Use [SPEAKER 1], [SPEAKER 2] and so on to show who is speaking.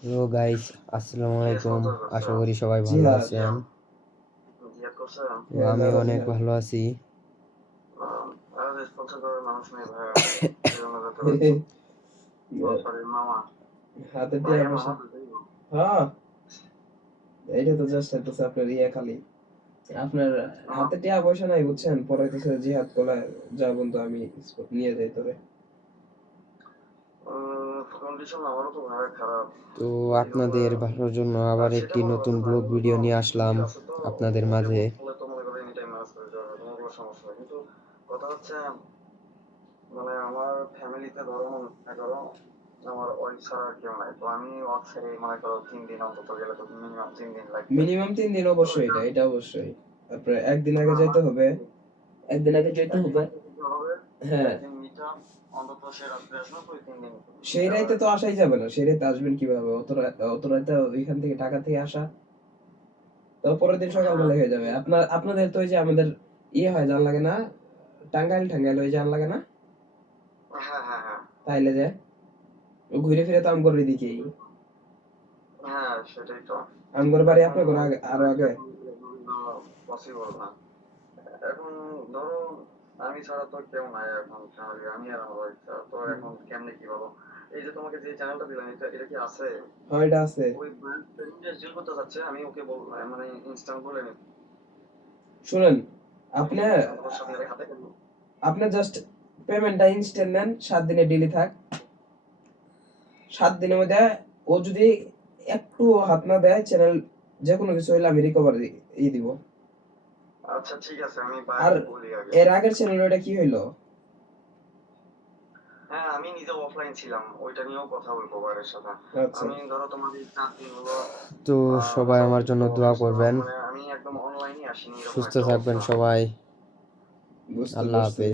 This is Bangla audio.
[SPEAKER 1] হ্যালো গাইস আসসালামু আলাইকুম আশা করি সবাই ভালো
[SPEAKER 2] হ্যাঁ,
[SPEAKER 1] আছেন তো আমি অনেক ভালো আছি।
[SPEAKER 2] হ্যাঁ এইটা তো জাস্ট আপনার ইয়ে খালি আপনার হাতে টিয়া পয়সা নাই বুঝছেন? পরে জিহাদ কোলা যা বন্ধু আমি নিয়ে যাই তোরে
[SPEAKER 3] তো ভাই খারাপ।
[SPEAKER 1] তো আপনাদের ভালোর জন্য আবার একটি নতুন ব্লগ ভিডিও নিয়ে আসলাম আপনাদের মাঝে।
[SPEAKER 3] মনে কথা হচ্ছে মানে আমার ফ্যামিলিতে ধরো মনে করো আমার ওয়াইফ ছাড়া কেউ নাই। তো আমি ওয়ার্ক ছেড়ে মনে করো তিন দিন অন্তত গেলে তো মিনিমাম তিন দিন লাগবে।
[SPEAKER 2] মিনিমাম তিন দিন অবশ্যই এটা এটা অবশ্যই। তারপরে একদিন আগে যাইতে হবে। একদিন আগে যাইতে হবে।
[SPEAKER 3] হবে
[SPEAKER 2] হ্যাঁ। সেই রাইতে তো আসাই যাবে না সেই রাইতে আসবেন কীভাবে? অত অত রাইতে ওইখান থেকে ঢাকা থেকে আসা পরের দিন সকালবেলা হয়ে যাবে। আপনার আপনাদের তো ওই যে আমাদের ইয়ে হয় জান লাগে না? টাঙ্গাইল টাঙ্গাইল ওই জান লাগে না?
[SPEAKER 3] হ্যাঁ হ্যাঁ হ্যাঁ।
[SPEAKER 2] তাইলে ও ঘুরে ফিরে তো আমগর দিকেই
[SPEAKER 3] হ্যাঁ সেটাই তো।
[SPEAKER 2] আমগর বাড়ি আপনার ঘর আগে আরও আগে?
[SPEAKER 3] পসিবল না। এখন ধরো আমি ছাড়া তো কেউ নাই এখন আমি আর আমার ছাড়া তো এখন কেমনে কি বলো এই যে তোমাকে যে চ্যানেলটা দিলাম এটা এটা কি আছে?
[SPEAKER 2] হয় এটা আছে।
[SPEAKER 3] ওই ব্র্যান্ড ডিল করতে যাচ্ছে আমি ওকে বল মানে ইনস্ট্যান্ট বলে নি
[SPEAKER 2] শুনেন আপনি আপনি জাস্ট পেমেন্টটা ইনস্ট্যান্ট নেন সাত দিনে ডিলি থাক। সাত দিনের মধ্যে ও যদি একটু হাত না দেয় চ্যানেল যে কোনো কিছু হইলে আমি রিকভার ই দিব।
[SPEAKER 3] আচ্ছা ঠিক আছে আমি
[SPEAKER 2] আর
[SPEAKER 3] বাইরে বলি আগে।
[SPEAKER 2] এর আগের চ্যানেল ওটা কি হইল?
[SPEAKER 3] হ্যাঁ আমি নিজে অফলাইন ছিলাম ওইটা নিয়েও কথা বলব বাইরের সাথে।
[SPEAKER 2] আচ্ছা।
[SPEAKER 3] আমি ধরো তোমার হলো
[SPEAKER 1] তো সবাই আমার জন্য দোয়া করবেন।
[SPEAKER 3] মানে আমি একদম অনলাইনে আসিনি এরকম
[SPEAKER 1] সুস্থ থাকবেন সবাই। আল্লাহ। হাফেজ।